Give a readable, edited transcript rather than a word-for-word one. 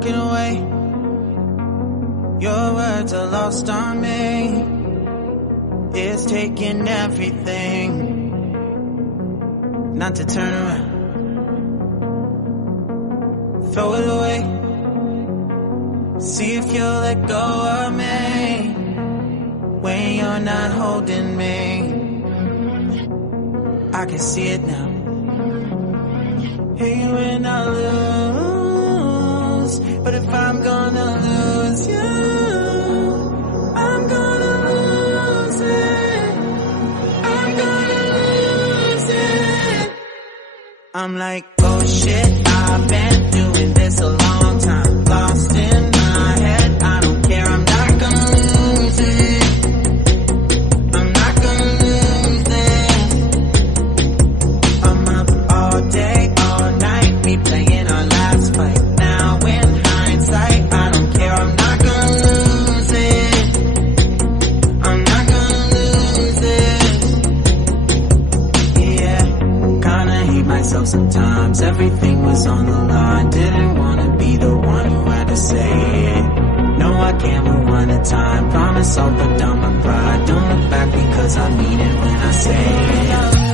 walking away. Your words are lost on me. It's taking everything not to turn around. Throw it away. See if you'll let go of me when you're not holding me. I can see it now. Hey, when I lose, but if I'm gonna lose you, I'm gonna lose it. I'm gonna lose it. I'm like, oh shit, I've been doing this a long time. Lost in my head, I don't care, I'm not gonna lose it. I'm not gonna lose it. I'm up all day, all night, me playing our last fight. Now in hindsight, I don't care, I'm not gonna lose it. I'm not gonna lose it. Yeah, kinda hate myself sometimes. Everything was on the line. Didn't wanna be the one who had to say it. No, I can't rewind the time. Promise I'll put down my pride. Don't look back because I mean it when I say it.